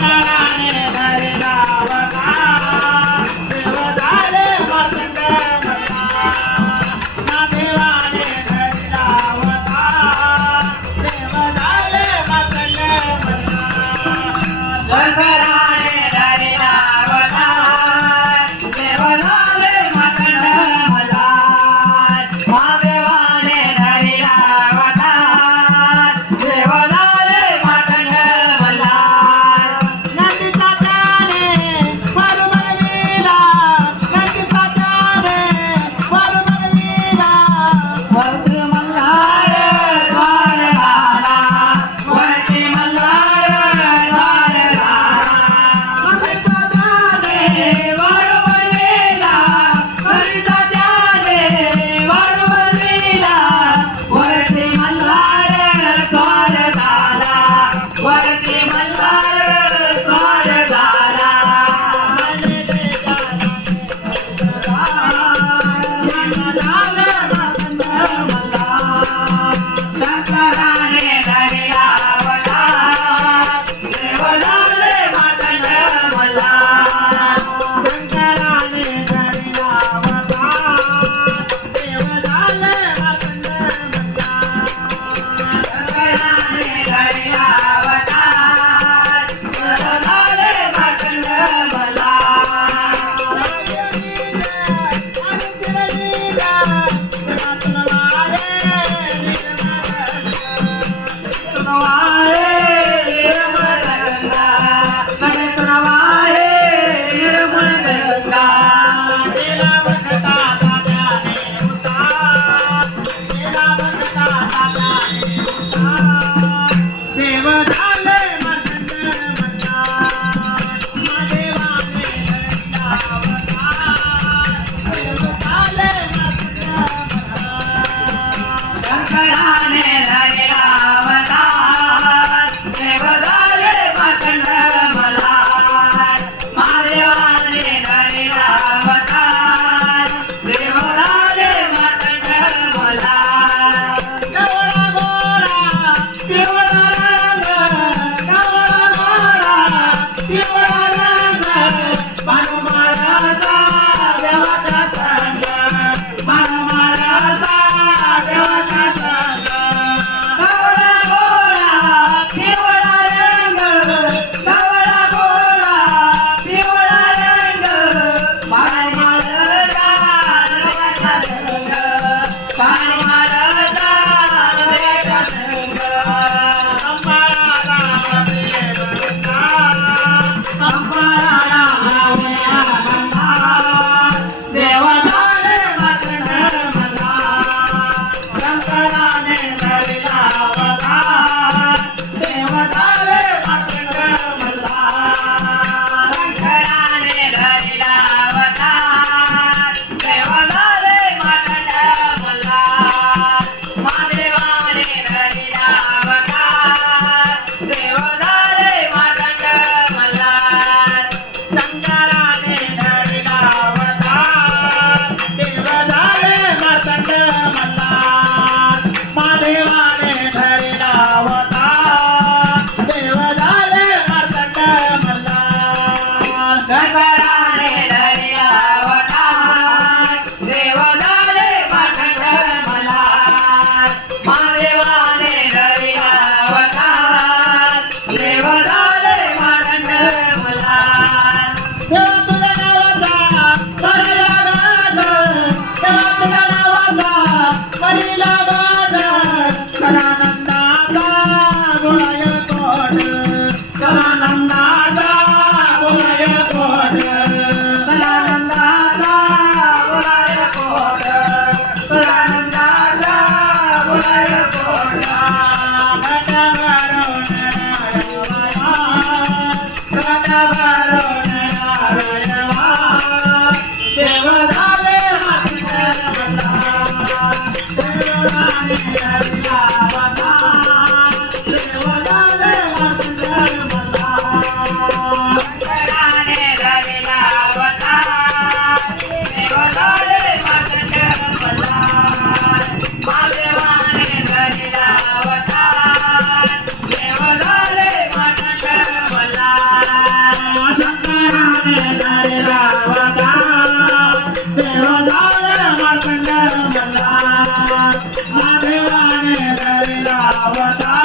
शंकराने धरला Silver Hare దేవదాయ మర్మండ మంగళ దేవానే దరిదావతా